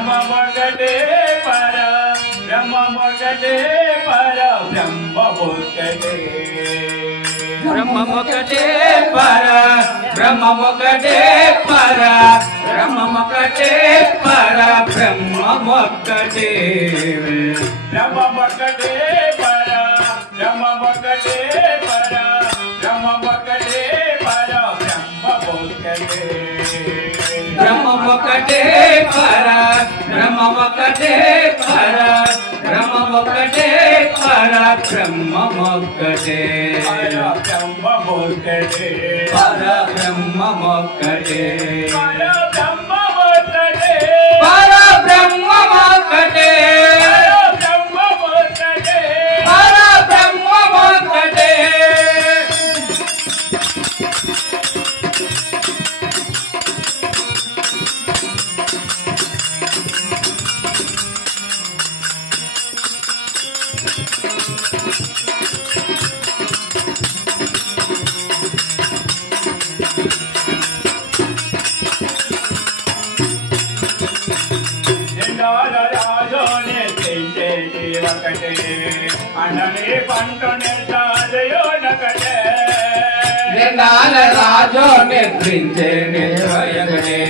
బ్రహ్మమొకటే పర బ్రహ్మమొకటే పర బ్రహ్మమొకటే బ్రహ్మమొకటే పర బ్రహ్మమొకటే పర బ్రహ్మమొకటే పర బ్రహ్మమొకటే బ్రహ్మమొకటే పర బ్రహ్మమొకటే పర బ్రహ్మమొకటే పర బ్రహ్మమొకటే బ్రహ్మమొకటే పర బ్రహ్మమొకటే పర బ్రహ్మమొకటే పర బ్రహ్మమొకటే పర బ్రహ్మమొకటే పర బ్రహ్మమొకటే పర బ్రహ్మమొకటే పర బ్రహ్మమొకటే పర బ్రహ్మమొకటే అన్నని పంటనే సాధయోనకటే నిన్నాల రాజో నిద్రించే నిర్వయకటే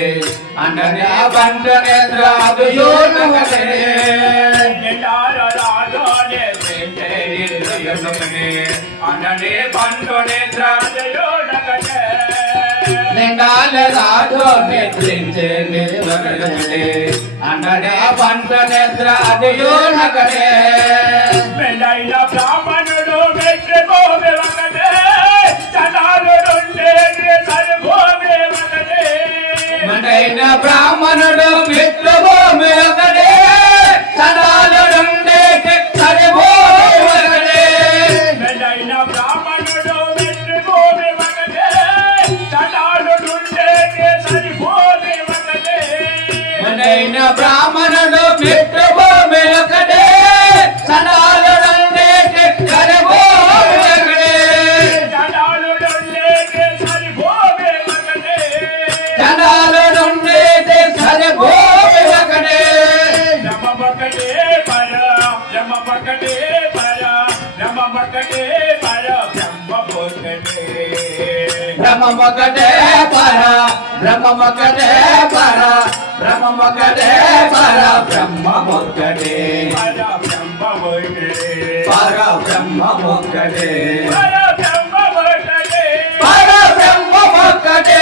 అన్నని పంటనే సాధయోనకటే నిన్నాల రాజో నిద్రించే నిర్వయకటే అన్నని పంటనే సాధయోనకటే నిన్నాల రాజో నిద్రించే నిర్వయకటే అన్నని పంటనే సాధయోనకటే పెళ్ళైన బ్రాహ్మణుడు మెట్రిపోవే ఒకటే చటాలుడుండే సరిపోవే ఒకటే మండైన బ్రాహ్మణుడు మిత్రభూమి ఒకటే చటాలుడుండే సరిపోవే ఒకటే పెళ్ళైన బ్రాహ్మణుడు మెట్రిపోవే ఒకటే చటాలుడుండే సరిపోవే ఒకటే మండైన బ్రాహ్మణుడు మిత్రభూమి ఒకటే చటాలుడుండే సరిపోవే ఒకటే చటాలుడుండే సరిపోవే ఒకటే చటాలుడుండే సరిపోవే ఒకటే బ్రహ్మమొకటే పర బ్రహ్మమొకటే పర బ్రహ్మమొకటే పర బ్రహ్మమొకటే బ్రహ్మమొకటే పర బ్రహ్మమొకటే పర బ్రహ్మమొకటే పర బ్రహ్మమొకటే పర బ్రహ్మమొకటే పర బ్రహ్మమొకటే పర బ్రహ్మమొకటే పర బ్రహ్మమొకటే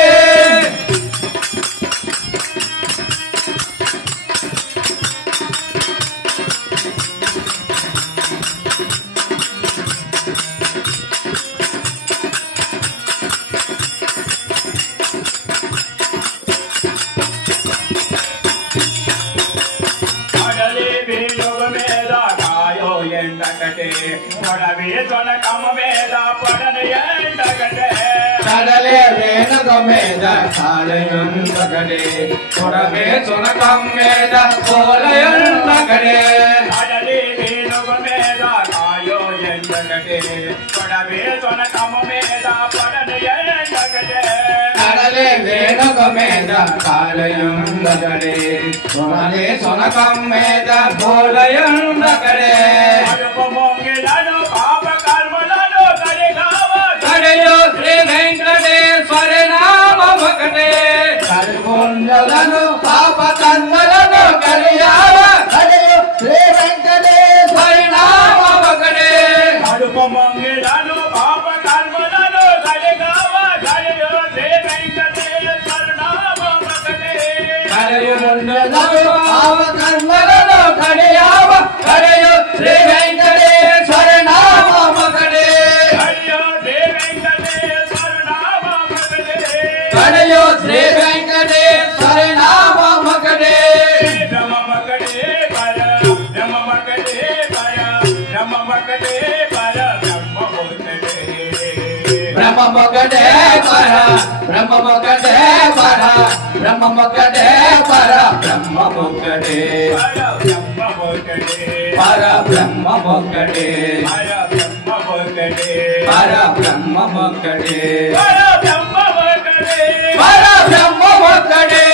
అడలి వేలుగ మీద కాయో ఎండకటే పొడవి తొనకమ మీద పడని ఎండకటే కడలే రేణుక మీద కాళయుండకడే కొడవే చునకం మీద పోలయుండకడే అడలి వేలుగ మీద కాయో ఎండకటే పొడవి తొనకమ మీద పడని ఎండకటే కడలే రేణుక మీద కాళయుండకడే కొడవే చునకం మీద పోలయుండకడే అడుపు మొంగిలను పాప కర్మలను కడిగావ కడయో శ్రీ వెంకటేశ్వర నామం ఒకటే కడుగుండలను పాప కర్మలను కలియావ కడయో శ్రీ వెంకటేశ్వర నామం ఒకటే అడుపు మొంగిలను పాప కర్మలను కడిగావ కడియో శ్రీ వెంకటేశ్వర నామం ఒకటే కడయుండలను పాప కర్మలను కలియావ కడయో శ్రీ వెంకటేశ్వర నామం ఒకటే కడియో శ్రీ వెంకటేశ్వర నామం ఒకటే కడయో శ్రీ వెంకటేశ్వర నామం ఒకటే బ్రహ్మమొకటే పర బ్రహ్మమొకటే పర బ్రహ్మమొకటే పర బ్రహ్మమొకటే బ్రహ్మమొకటే పర బ్రహ్మమొకటే పర బ్రహ్మమొకటే పర బ్రహ్మమొకటే పర బ్రహ్మమొకటే పర బ్రహ్మమొకటే పర బ్రహ్మమొకటే